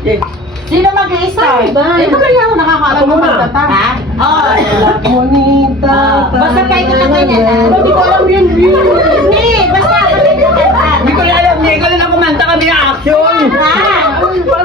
Sino mag-i-start? Ikaw ba yung nakakaalam mo magtata? Ha? Oo. Bonita. Basta kayo kakantay niya na. Hindi ko alam yun. Hindi, basta kayo kakanta. Hindi ko na alam, hindi ko na kumanta kami ng action.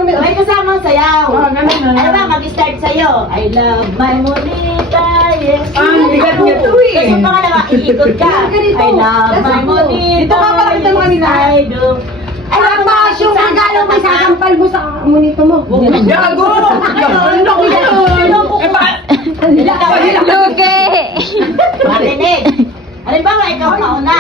May kasamang sayaw. Ganun na. Ano ba, mag-start sa'yo? I love my Monita, yes. Ang bigat niya to eh. Kasi pangalawa, iikot ka. I love my Monita, Dito ka pala ito kanina. I do. Ay, Tapos yung regalo may sasampal mo sa monito mo. Gago! Ano ko yun? Eh bakit? Lugi! Marinig. Halimbawa, ikaw mauna.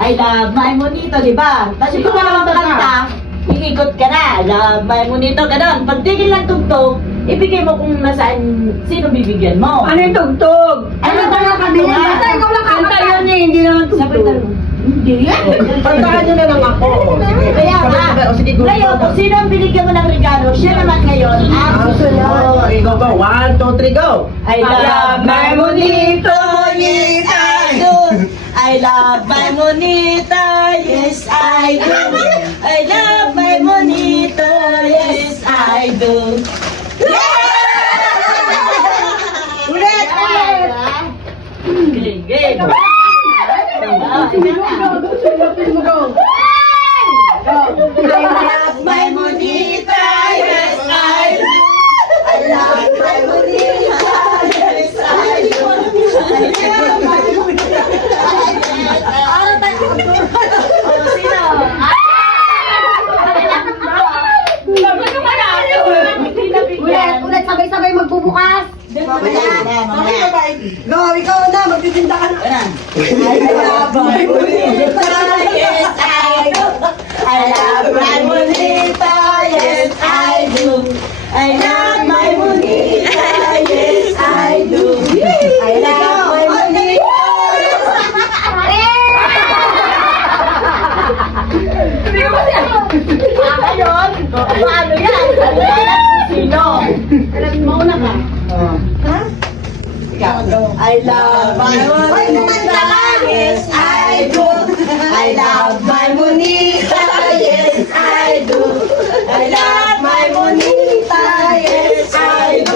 I love my monito, di ba? Tapos yung pangalawang kanta, iikot ka na. I love my monito, gano'n. Pag tigil lang tugtog, ibigay mo kung nasaan, sino bibigyan mo. Ano yung tugtog? Ano ba nga kanta yan? Basta ikaw lang Kanta yun eh, hindi naman tugtog. Hindi. Pantahan nyo na lang ako. Sige. Kaya nga, O, sige, go. ngayon, kung sino ang binigyan mo ng regalo, siya naman ngayon ang susunod. Ikaw ba? 1, 2, 3, go! I love my monito, yes I do. I love my monita, yes I do. I love my monito, yes I do. Ulit! Galing. I love my monita, yes I do. I love my monita, yes I do. I love my monita. Ano tayo? Sino? Ulit, sabay-sabay magbubukas. Mamaya. Go, ikaw na, magtitinda ka na. I love my monita, yes I do. I love my monita, yes I do. I love my monita, yes I do. I love my monita. Ayun, paano yan? Ano yan? Sino? Mauna ka. I love my monita, yes I do. I love my monita, yes I do. I love my monita, yes I do.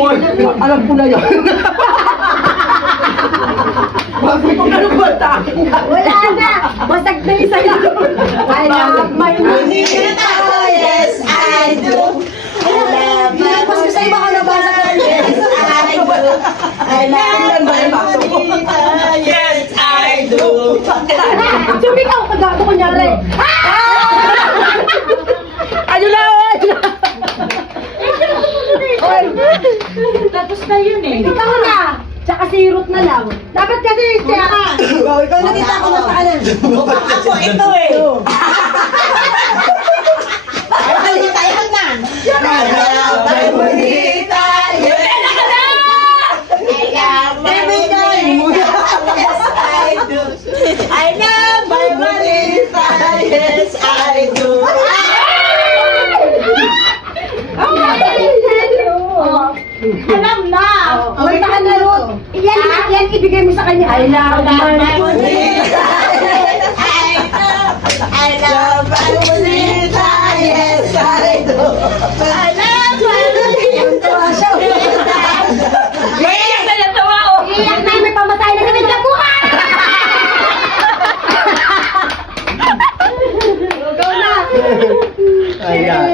Oy, alam ko na yan. Bakit kung ano ba takin ka? Wala na! Basag na yung sayo! I love my Monita, yes I do. I love my monita, yes I do. I love my monita, yes I do. Sumigaw ka gato kunyari! Ano na, oy! Oy! Tapos na yun eh. Ikaw na! Tsaka si Ruth na lang. Dapat kasi siya ka. Ikaw na dito ako na sa kanan. Ako ito eh. Ay, tayo na. I love my monita, yes I do. I love my monita, yes I do. I love my monita, yes I do. Alam na. Wait ka na, Ruth. Yan ibigay mo sa kanya. I love my my monita, yes I do. I love my monita, yes I do. I love my monita, yes I do. Iyak na yung tawa ko! Iyak na, may pamatay na kami sa buhay! Go na! Ayan.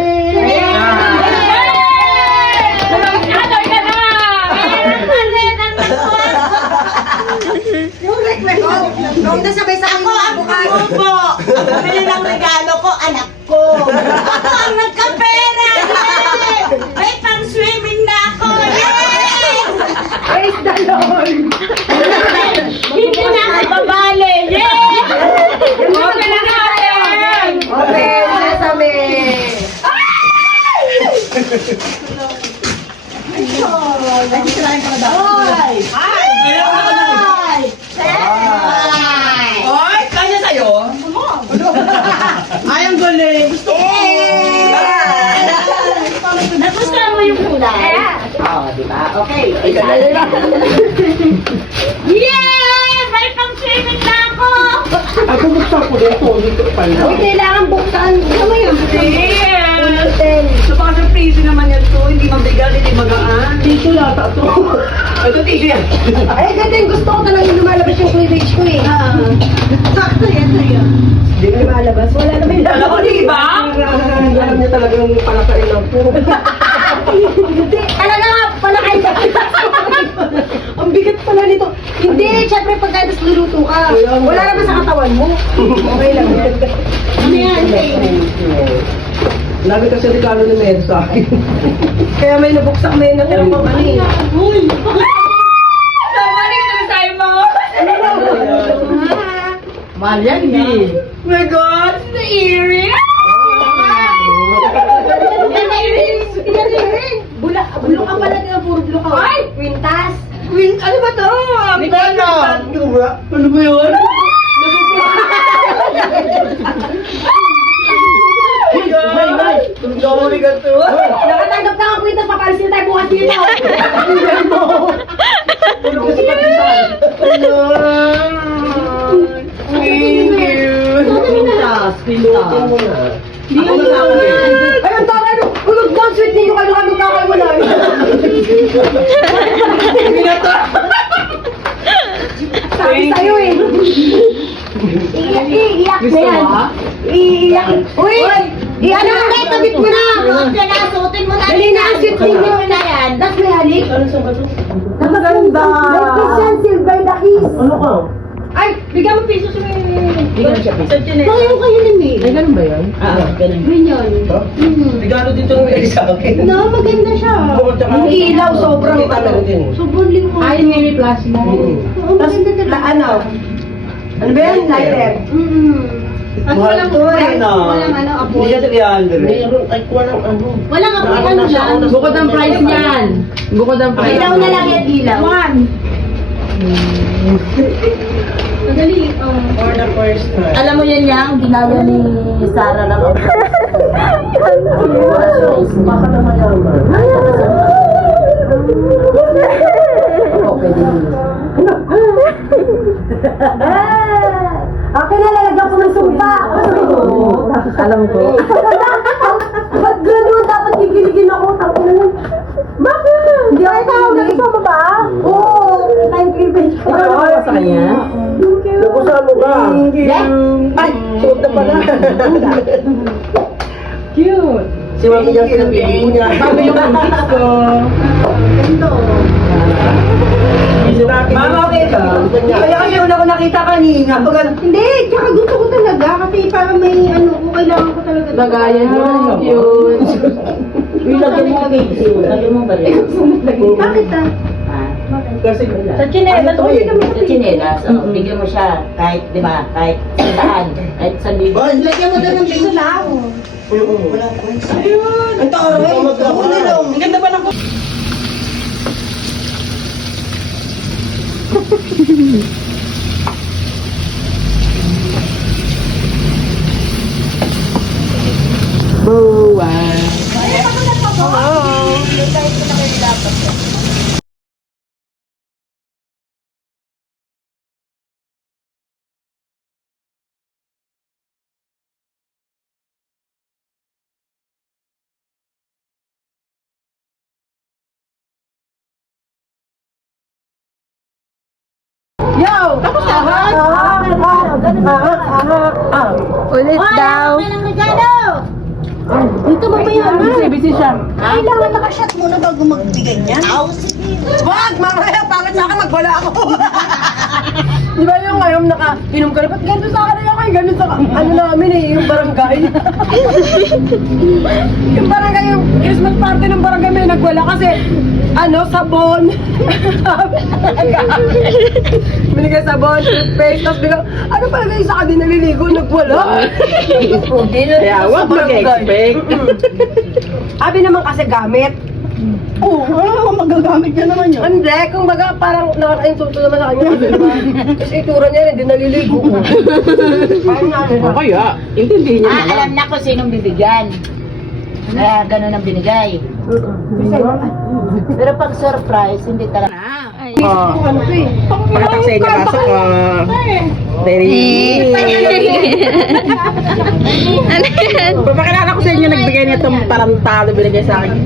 Nung nasabay sa Ako ang po. Bumili ng regalo ko, anak ko. Ako ang nagkapera. Yay! May pang swimming na ako. Yay! Praise the Lord! Hindi na ako babali. Yay! Okay na natin! Okay, nasami. Hoy! Oy, kanya sa'yo? Ay, ang galing. Gusto ko. Nagustuhan mo yung kulay? Oo, di ba? Okay. Yay! May pang swimming na ako! Ay, bubuksan ko dito. Dito pala. Uy, kailangan buksan. Ano mo yun? Napaka-surprise naman yan to. Hindi mabigat, hindi magaan. Tissue yata to. Ito, tissue yan. Ay, ganda yung gusto ko talaga yung lumalabas yung cleavage ko eh. Sakto yan sa'yo. Hindi ko lumalabas. Wala naman yung Alam ko, di ba? Alam niya talaga yung palakain lang po. Hindi, talaga nga, palakain ka. Ang bigat pala nito. Hindi, syempre pagka luluto ka, wala naman sa katawan mo. Okay lang yan. Ano yan? Lagi kasi regalo ni Med sa akin. Kaya may nabuksak, may natirang pang ano eh. Nabalik na tayo mga. Mahal yan, hindi. Oh my God, the earring! Bulo ka pala din, puro bulo ka. Ay! Quintas! Ano ba to? Hindi ko alam. Ano ba yun? Sorry ka to. Nakatanggap na ang quintas, papalisin tayo bukas dito. Thank you. Ay, ang tawag ano? Ulog down, sweet ninyo kayo kami kakaiwala. Sabi sa'yo eh. Iiyak na yan. Iiyak. Uy! Ano na kayo, tabit mo na. Suotin mo na. Dali na ang sweet ninyo na yan. Tapos may halik. Maganda. May kiss yan, silver na kiss. Ano ka? Ay, bigyan mo piso sa may... Bigyan siya. Pareho kayo ni May. Ay, ganun ba yun? Ganun. Ganyan. Regalo dito ng Meg sa akin. No, maganda siya. Oo, tsaka- Ang ilaw, sobrang Kita lang din. Sobrang liwanag. Ay, may plastic na. Mm. Oo, maganda talaga. Ano? Ano ba yan? Lighter? At Mahal walang to eh, no? walang ano, apoy. Hindi siya 300. Meron, ay kuha ng ano. Walang apoy, ano dyan? Bukod ang price niyan. Bukod ang price. Ilaw na lang yan, ilaw. Madali. For the first time. Alam mo yan yang ginaya ni Sarah lang ako. Baka na mayaman. Akin na lalagyan ko ng sumpa. Alam ko. Pag gano'n, dapat kikiligin ako. Tapos na lang. Bakit? Hindi ako tawag na ito, ba? Oo. Time cleavage ko. Ano ba sa kanya? Nakusa mo ka. Ay, suot na pala. Cute. Si Mami yung pinapili mo niya. Bago yung kids ko. Mama, okay ka? Kaya kasi una ko nakita kanina. Hindi, tsaka gusto ko talaga. Kasi parang may ano ko, kailangan ko talaga. Lagayan mo. Cute. Lagyan mo cake. Lagyan mo ba rin? Bakit ah? Kasi Sa chinelas. Sa chinelas, bigyan mo siya kahit, di ba, kahit 100, kahit 1,000. Lagyan mo doon ng piso lang. wala ko. Ang taro eh. Ang ganda pa ng Ulit daw. Dito mo ba yun? Busy siya. Kailangan nakashot muna bago magbigay niyan. Wag! Mamaya, pangit sa akin, magwala ako. Di ba yung ngayon naka-inom ka na? Ba't ganito sa akin na ganun sa ano namin eh, yung barangay. Yung barangay, yung Christmas party ng barangay may nagwala kasi ano, sabon. Binigay sabon, toothpaste, tapos bigla, ano pala na isa ka din naliligo, nagwala. Kaya huwag mag-expect. Abi naman kasi gamit. Oo, magagamit niya naman yun. Hindi, kung baga parang nakaka-insulto naman sa kanya. Kasi itura niya rin, hindi naliligo. Parang ano. Kaya, intindihin niya naman. Alam na kung sinong bibigyan. Kaya ganun ang binigay. Pero pag surprise, hindi talaga. Oh. Ano to eh? Pagkatak sa inyo, pasok ko. Very Papakilala ko sa inyo, nagbigay niya itong tarantado, binigay sa akin.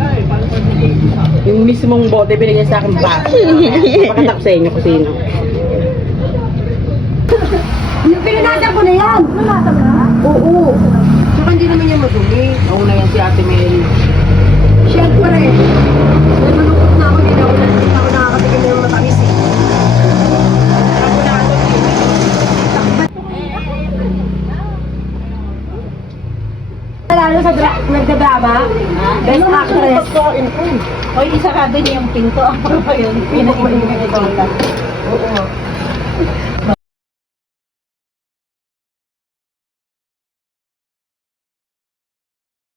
Yung mismong bote, binigay sa akin pa. Papakilala ko sa inyo kung sino. Pinunatan ko na yan. Pinunatan mo na? Oo. Saka hindi naman niya madumi. Oo na yan si Ate Mary. Siyempre. Nalulungkot na ako, hindi na ako nakakatikim ng matamis eh. Lalo sa nagdadrama, best actress. Hoy, isarado niyo yung pinto. Yun, pinag-iingat ni Tita. Oo.